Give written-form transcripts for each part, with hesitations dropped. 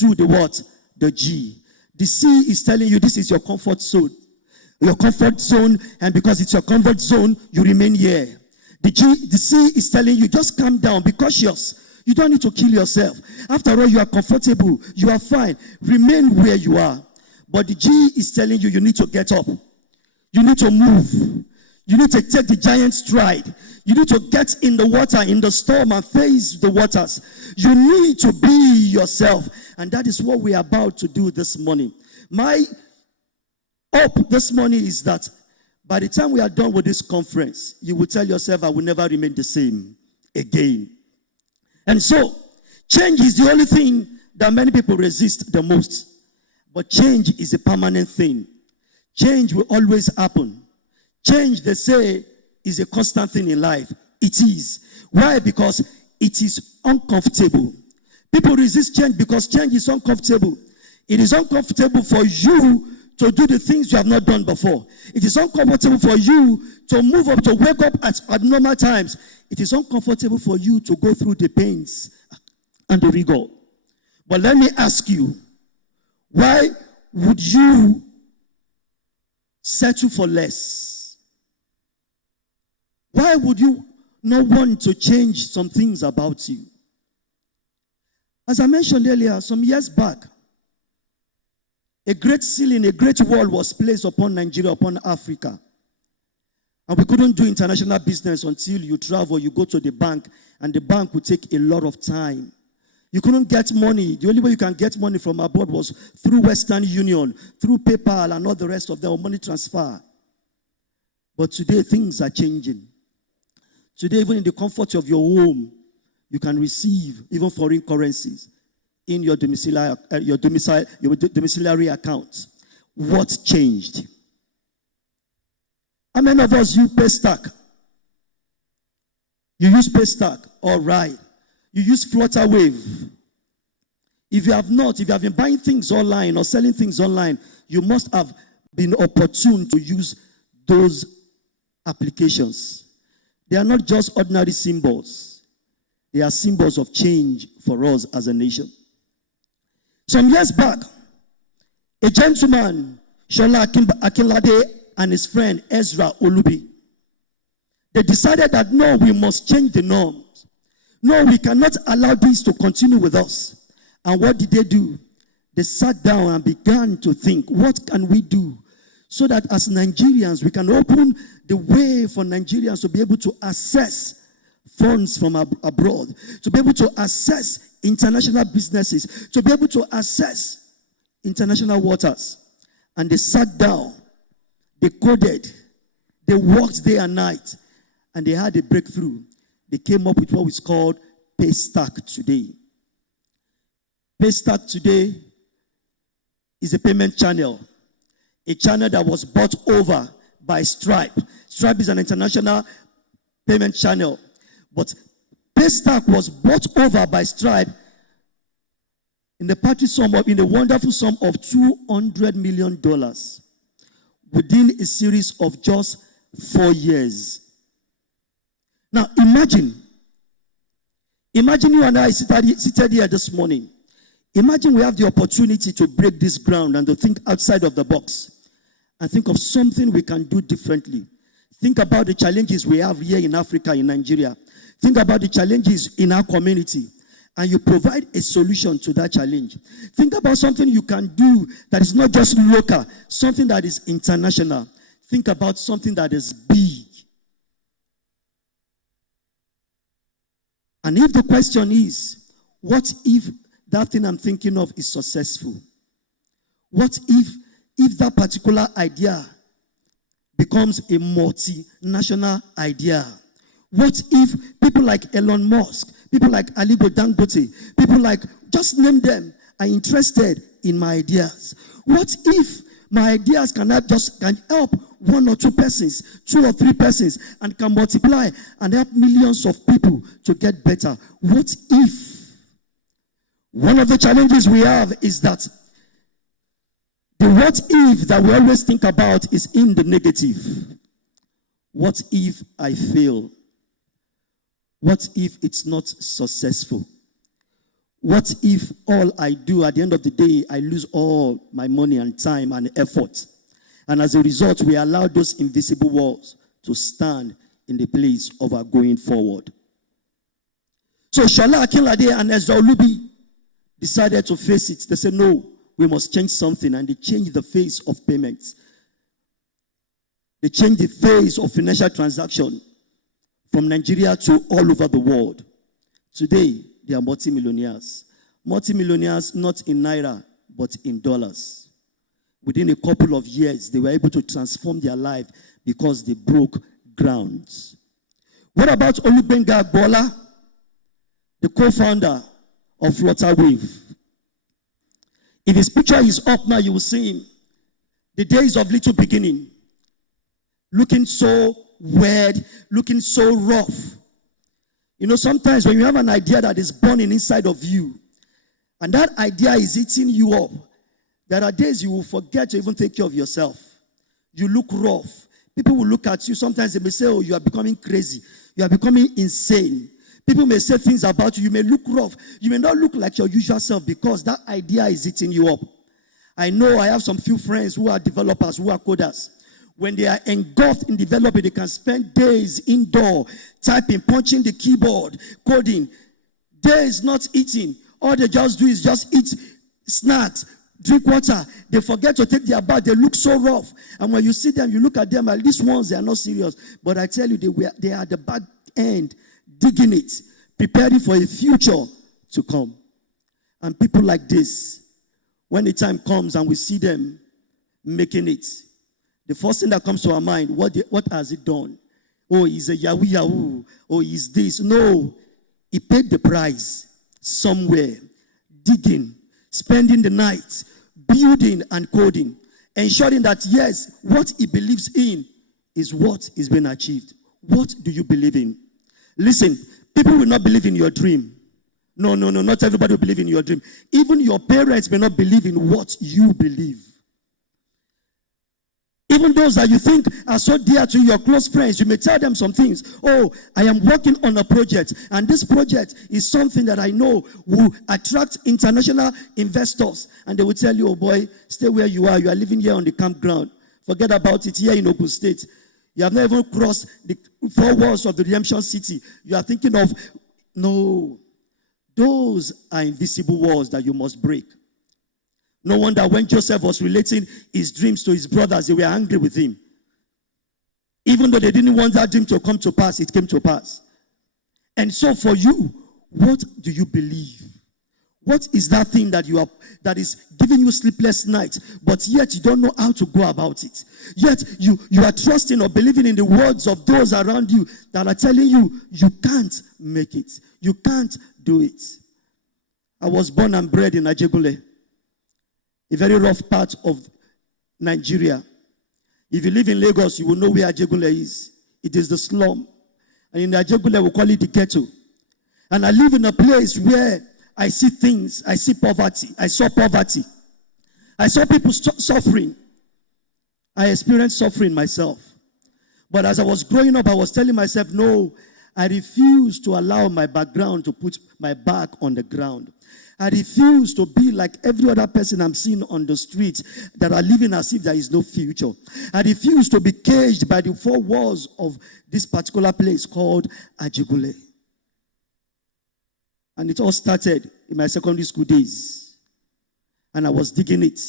to the what? The G. The C is telling you this is your comfort zone. Your comfort zone, and because it's your comfort zone, you remain here. The C is telling you just calm down, be cautious. You don't need to kill yourself. After all, you are comfortable, you are fine. Remain where you are. But the G is telling you you need to get up. You need to move. You need to take the giant stride. You need to get in the water, in the storm, and face the waters. You need to be yourself. And that is what we are about to do this morning. My hope this morning is that by the time we are done with this conference, you will tell yourself, I will never remain the same again. And so, change is the only thing that many people resist the most. But change is a permanent thing. Change will always happen. Change, they say, is a constant thing in life. It is. Why? Because it is uncomfortable. People resist change because change is uncomfortable. It is uncomfortable for you to do the things you have not done before. It is uncomfortable for you to move up, to wake up at normal times. It is uncomfortable for you to go through the pains and the rigor. But let me ask you, why would you settle for less? Why would you not want to change some things about you? As I mentioned earlier, some years back, a great ceiling, a great wall was placed upon Nigeria, upon Africa. And we couldn't do international business until you travel, you go to the bank, and the bank would take a lot of time. You couldn't get money. The only way you can get money from abroad was through Western Union, through PayPal, and all the rest of them, money transfer. But today, things are changing. Today, even in the comfort of your home, you can receive even foreign currencies in your domiciliary account. What changed? How many of us use PayStack? You use PayStack, all right. You use Flutterwave. If you have not, if you have been buying things online or selling things online, you must have been opportune to use those applications. They are not just ordinary symbols. They are symbols of change for us as a nation. Some years back, a gentleman, Shola Akinlade, and his friend Ezra Olubi, they decided that no, we must change the norms. No, we cannot allow this to continue with us. And what did they do? They sat down and began to think, what can we do so that as Nigerians, we can open the way for Nigerians to be able to access funds from abroad, to be able to access international businesses, to be able to access international waters. And they sat down, they coded, they worked day and night, and they had a breakthrough. They came up with what is called PayStack today. PayStack today is a payment channel, a channel that was bought over by Stripe. Stripe is an international payment channel, but PayStack was bought over by Stripe in the wonderful sum of $200 million within a series of just 4 years. Now, imagine you and I seated here this morning. Imagine we have the opportunity to break this ground and to think outside of the box and think of something we can do differently. Think about the challenges we have here in Africa, in Nigeria. Think about the challenges in our community, and you provide a solution to that challenge. Think about something you can do that is not just local, something that is international. Think about something that is big. And if the question is, what if that thing I'm thinking of is successful? What if that particular idea becomes a multinational idea? What if people like Elon Musk, people like Aliko Dangote, people like, just name them, are interested in my ideas? What if my ideas can help one or two persons, 2 or 3 persons, and can multiply and help millions of people to get better? What if? One of the challenges we have is that the what if that we always think about is in the negative. What if I fail? What if it's not successful? What if all I do at the end of the day, I lose all my money and time and effort? And as a result, we allow those invisible walls to stand in the place of our going forward. So Shola Akinlade and Ezra Olubi decided to face it. They said, no, we must change something. And they changed the face of payments. They changed the face of financial transaction from Nigeria to all over the world. Today, they are multimillionaires. Multimillionaires not in Naira, but in dollars. Within a couple of years, they were able to transform their life because they broke grounds. What about Olubenga Agbola, the co-founder of Flutterwave? If his picture is up now, you will see him. The days of little beginning. Looking so weird, looking so rough. You know, sometimes when you have an idea that is burning inside of you, and that idea is eating you up, there are days you will forget to even take care of yourself. You look rough. People will look at you. Sometimes they may say, oh, you are becoming crazy. You are becoming insane. People may say things about you. You may look rough. You may not look like your usual self because that idea is eating you up. I know I have some few friends who are developers, who are coders. When they are engulfed in developing, they can spend days indoor, typing, punching the keyboard, coding. Days not eating. All they just do is just eat snacks, drink water. They forget to take their bath. They look so rough. And when you see them, you look at them, at these ones, they are not serious. But I tell you, they are at the back end, digging it, preparing for a future to come. And people like this, when the time comes and we see them making it, the first thing that comes to our mind, what has it done? Oh, he's a Yahoo Yahoo. Oh, he's this. No, he paid the price somewhere, digging, spending the night, building and coding, ensuring that, yes, what he believes in is what is being achieved. What do you believe in? Listen, people will not believe in your dream. No, not everybody will believe in your dream. Even your parents may not believe in what you believe. Even those that you think are so dear to your close friends, you may tell them some things. Oh, I am working on a project, and this project is something that I know will attract international investors. And they will tell you, oh boy, stay where you are. You are living here on the campground. Forget about it here in Ogun State. You have not even crossed the 4 walls of the Redemption City. You are thinking of, no. Those are invisible walls that you must break. No wonder when Joseph was relating his dreams to his brothers, they were angry with him. Even though they didn't want that dream to come to pass, it came to pass. And so for you, what do you believe? What is that thing that that is giving you sleepless nights, but yet you don't know how to go about it? Yet you are trusting or believing in the words of those around you that are telling you, you can't make it. You can't do it. I was born and bred in Ajegule, a very rough part of Nigeria. If you live in Lagos, you will know where Ajegule is. It is the slum. And in Ajegule, we call it the ghetto. And I live in a place where I see things. I see poverty. I saw poverty. I saw people suffering. I experienced suffering myself. But as I was growing up, I was telling myself, no, I refuse to allow my background to put my back on the ground. I refuse to be like every other person I'm seeing on the streets that are living as if there is no future. I refuse to be caged by the 4 walls of this particular place called Ajegule. And it all started in my secondary school days. And I was digging it,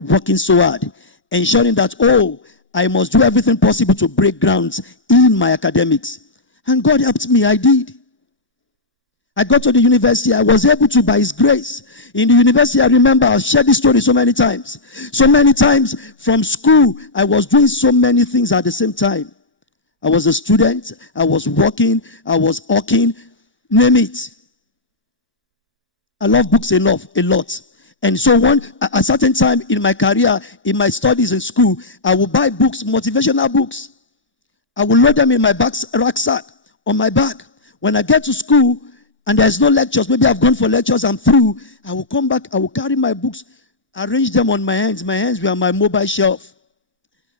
working so hard, ensuring that, oh, I must do everything possible to break grounds in my academics. And God helped me, I did. I got to the university. I was able to, by His grace. In the university, I remember I've shared this story so many times. So many times from school, I was doing so many things at the same time. I was a student. I was working. I was hawking. Name it. I love books a lot. And so at a certain time in my career, in my studies in school, I would buy books, motivational books. I will load them in my rucksack on my back. When I get to school, and there's no lectures, maybe I've gone for lectures, I'm through, I will come back, I will carry my books, arrange them on my hands. My hands were on my mobile shelf.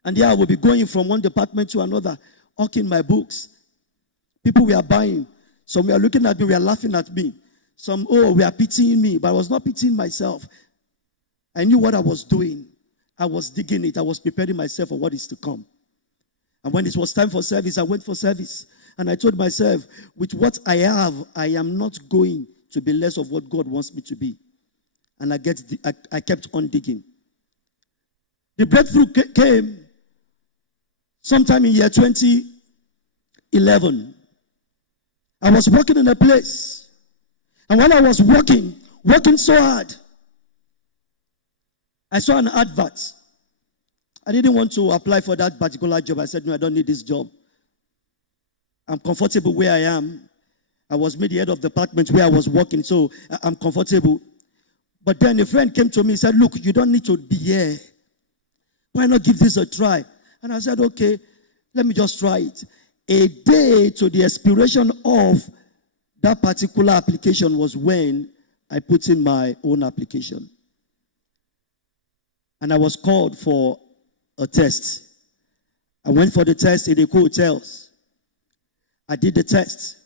And there I will be going from one department to another, hawking my books. People were buying. Some were looking at me, were laughing at me. Some, oh, we are pitying me, but I was not pitying myself. I knew what I was doing. I was digging it. I was preparing myself for what is to come. And when it was time for service, I went for service. And I told myself, with what I have, I am not going to be less of what God wants me to be. And I kept on digging. The breakthrough came sometime in year 2011. I was working in a place. And while I was working so hard, I saw an advert. I didn't want to apply for that particular job. I said, no, I don't need this job. I'm comfortable where I am. I was made the head of the department where I was working, so I'm comfortable. But then a friend came to me and said, look, you don't need to be here. Why not give this a try? And I said, okay, let me just try it. A day to the expiration of that particular application was when I put in my own application. And I was called for a test. I went for the test in the hotels. I did the test.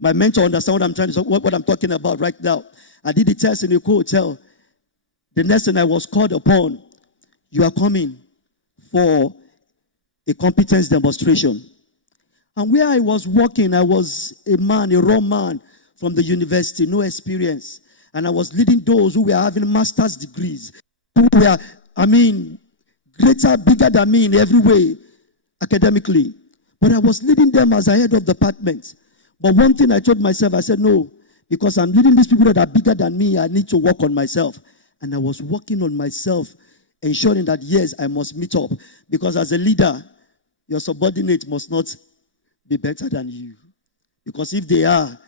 My mentor understand what I'm talking about right now. I did the test in the hotel. The next thing I was called upon, you are coming for a competence demonstration. And where I was working, I was a raw man from the university, no experience. And I was leading those who were having master's degrees, who were, greater, bigger than me in every way, academically. But I was leading them as a head of department. But one thing I told myself, I said, no, because I'm leading these people that are bigger than me, I need to work on myself. And I was working on myself, ensuring that, yes, I must meet up. Because as a leader, your subordinate must not be better than you. Because if they are,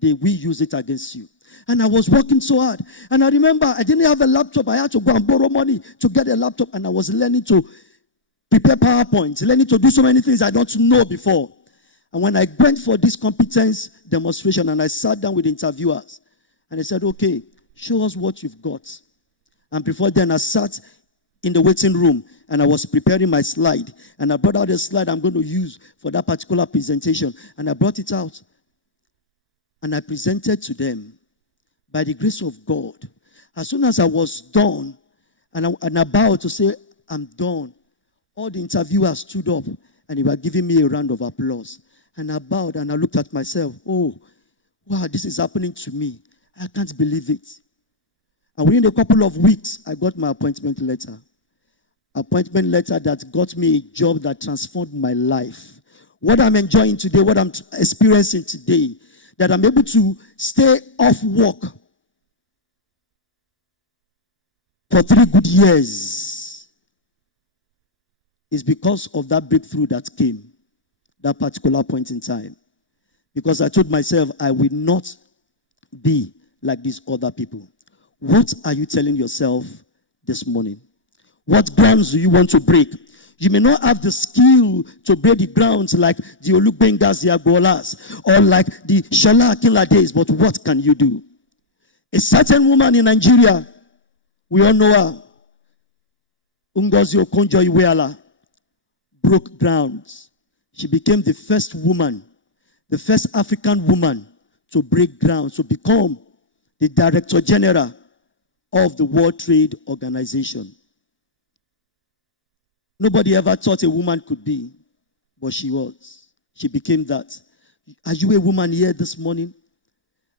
they will use it against you. And I was working so hard. And I remember I didn't have a laptop. I had to go and borrow money to get a laptop. And I was learning to prepare PowerPoint, learning to do so many things I don't know before. And when I went for this competence demonstration and I sat down with interviewers, and they said, okay, show us what you've got. And before then, I sat in the waiting room and I was preparing my slide. And I brought out a slide I'm going to use for that particular presentation. And I brought it out. And I presented to them. By the grace of God, as soon as I was done and about to say, I'm done, all the interviewers stood up and they were giving me a round of applause. And I bowed and I looked at myself. Oh, wow, this is happening to me. I can't believe it. And within a couple of weeks, I got my appointment letter. Appointment letter that got me a job that transformed my life. What I'm enjoying today, what I'm experiencing today, that I'm able to stay off work for 3 good years is because of that breakthrough that came, that particular point in time. Because I told myself, I will not be like these other people. What are you telling yourself this morning? What grounds do you want to break? You may not have the skill to break the grounds like the Olugbengas, the Agbolas, or like the Shola Akinlades, but what can you do? A certain woman in Nigeria, we all know her, Ngozi Okonjo-Iweala, broke grounds. She became the first woman, the first African woman to break grounds, to become the Director General of the World Trade Organization. Nobody ever thought a woman could be, but she was. She became that. Are you a woman here this morning?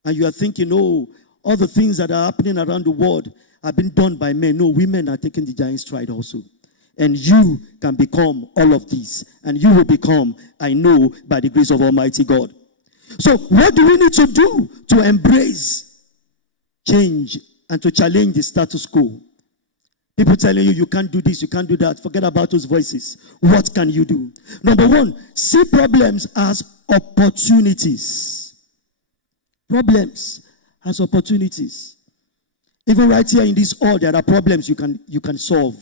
And you are thinking, oh, all the things that are happening around the world have been done by men. No, women are taking the giant stride also. And you can become all of these. And you will become, I know, by the grace of Almighty God. So what do we need to do to embrace change and to challenge the status quo? People telling you, you can't do this, you can't do that. Forget about those voices. What can you do? Number one, see problems as opportunities. Problems as opportunities. Even right here in this hall, there are problems you can solve.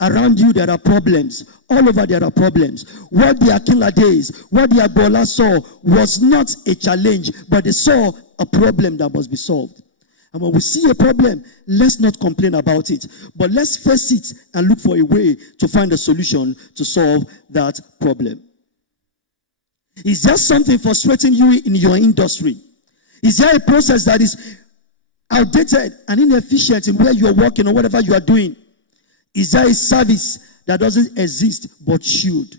Around you, there are problems. All over, there are problems. What the Akinlades, what the Agbola saw was not a challenge, but they saw a problem that must be solved. And when we see a problem, let's not complain about it, but let's face it and look for a way to find a solution to solve that problem. Is there something frustrating you in your industry? Is there a process that is outdated and inefficient in where you are working or whatever you are doing? Is there a service that doesn't exist but should?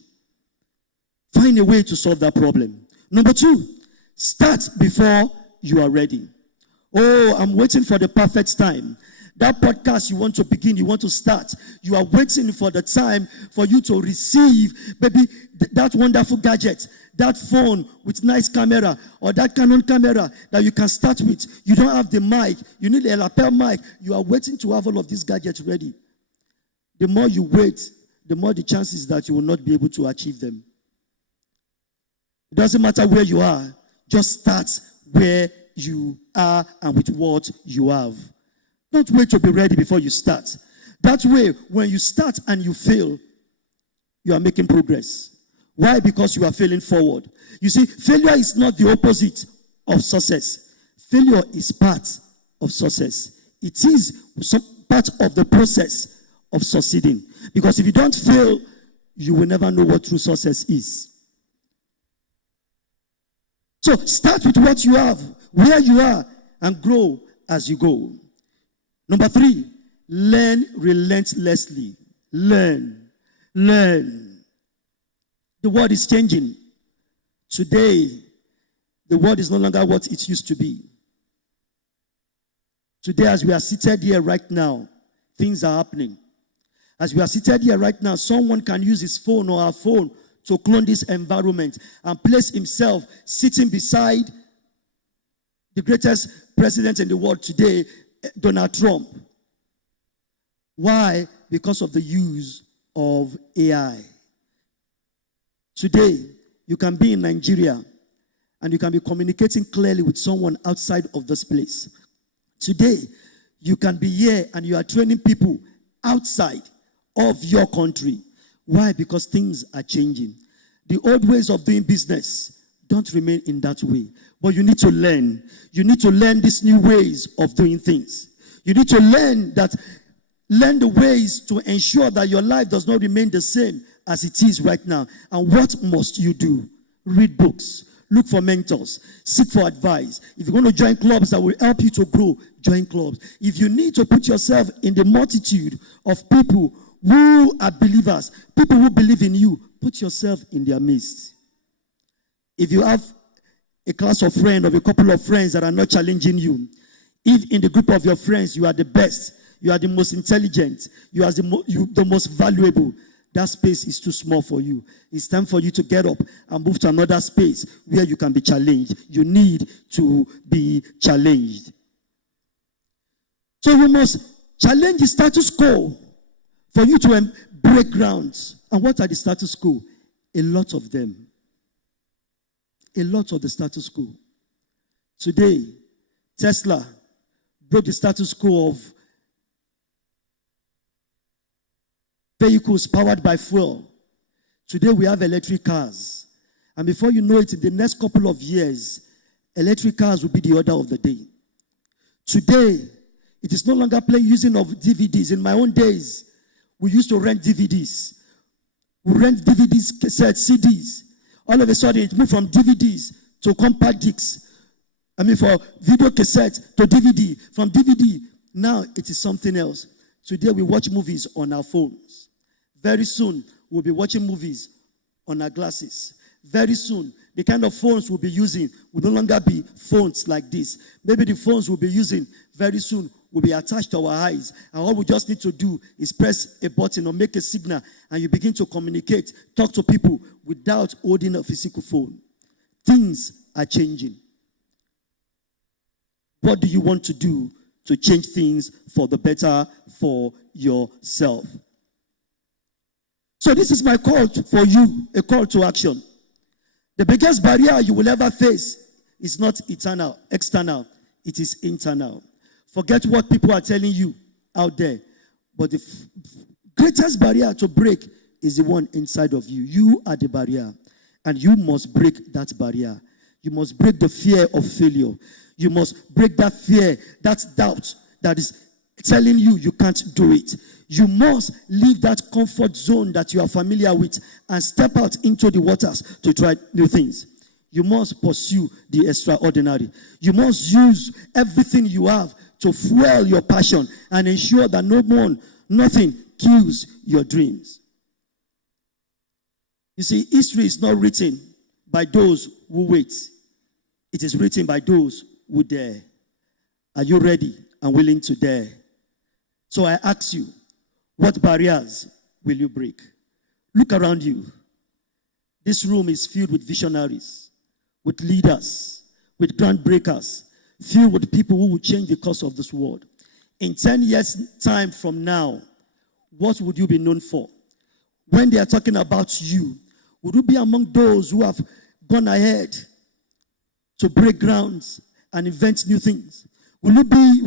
Find a way to solve that problem. Number 2, start before you are ready. Oh, I'm waiting for the perfect time. That podcast you want to begin, you want to start, you are waiting for the time for you to receive maybe that wonderful gadget, that phone with nice camera, or that Canon camera that you can start with. You don't have the mic, you need a lapel mic. You are waiting to have all of these gadgets ready. The more you wait, the more the chances that you will not be able to achieve them. It doesn't matter where you are, just start where you are and with what you have. Don't wait to be ready before you start. That way, when you start and you fail, you are making progress. Why? Because you are failing forward. You see, failure is not the opposite of success. Failure is part of success. It is some part of the process of succeeding. Because if you don't fail, you will never know what true success is. So start with what you have, where you are, and grow as you go. Number 3, learn relentlessly. Learn. The world is changing. Today, the world is no longer what it used to be. Today, as we are seated here right now, things are happening. As we are seated here right now, someone can use his phone or her phone to clone this environment and place himself sitting beside the greatest president in the world today, Donald Trump. Why? Because of the use of AI. Today, you can be in Nigeria and you can be communicating clearly with someone outside of this place. Today, you can be here and you are training people outside of your country. Why? Because things are changing. The old ways of doing business don't remain in that way. But you need to learn. You need to learn these new ways of doing things. You need to learn the ways to ensure that your life does not remain the same as it is right now. And what must you do? Read books. Look for mentors. Seek for advice. If you're going to join clubs that will help you to grow, join clubs. If you need to put yourself in the multitude of people who are believers, people who believe in you, put yourself in their midst. If you have a class of friends or a couple of friends that are not challenging you, if in the group of your friends you are the best, you are the most intelligent, you are the most valuable, that space is too small for you. It's time for you to get up and move to another space where you can be challenged. You need to be challenged. So you must challenge the status quo for you to break grounds. And what are the status quo? A lot of them. A lot of the status quo. Today, Tesla broke the status quo of vehicles powered by fuel. Today, we have electric cars. And before you know it, in the next couple of years, electric cars will be the order of the day. Today, it is no longer using of DVDs. In my own days, we used to rent DVDs. We rent DVDs, cassettes, CDs. All of a sudden, it moved from DVDs to compact discs. For video cassette to DVD. From DVD, now it is something else. Today, we watch movies on our phones. Very soon, we'll be watching movies on our glasses. Very soon, the kind of phones we'll be using will no longer be phones like this. Maybe the phones we'll be using very soon will be attached to our eyes. And all we just need to do is press a button or make a signal, and you begin to communicate, talk to people without holding a physical phone. Things are changing. What do you want to do to change things for the better for yourself? So this is my call for you, a call to action. The biggest barrier you will ever face is not external. It is internal. Forget what people are telling you out there. But the greatest barrier to break is the one inside of you. You are the barrier. And you must break that barrier. You must break the fear of failure. You must break that fear, that doubt that is telling you you can't do it. You must leave that comfort zone that you are familiar with and step out into the waters to try new things. You must pursue the extraordinary. You must use everything you have to fuel your passion and ensure that nothing kills your dreams. You see, history is not written by those who wait. It is written by those who dare. Are you ready and willing to dare? So I ask you, what barriers will you break? Look around you. This room is filled with visionaries, with leaders, with groundbreakers, filled with people who will change the course of this world. In 10 years' time from now, what would you be known for? When they are talking about you, would you be among those who have gone ahead to break grounds and invent new things? Will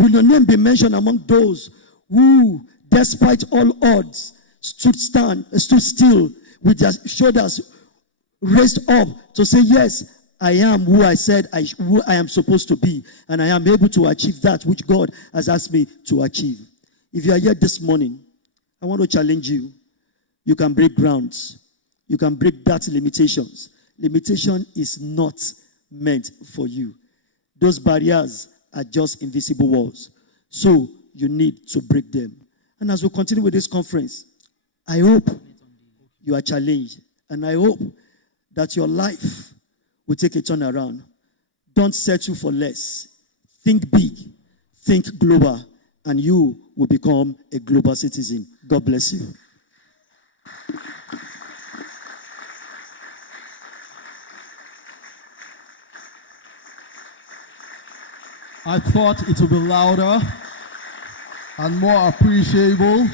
your name be mentioned among those who, despite all odds, stood still with their shoulders raised up to say, yes, I am who I said who I am supposed to be, and I am able to achieve that which God has asked me to achieve. If you are here this morning, I want to challenge you. You can break grounds. You can break that limitations. Limitation is not meant for you. Those barriers are just invisible walls. So you need to break them. And as we continue with this conference, I hope you are challenged. And I hope that your life will take a turn around. Don't settle for less. Think big. Think global. And you will become a global citizen. God bless you. I thought it would be louder and more appreciable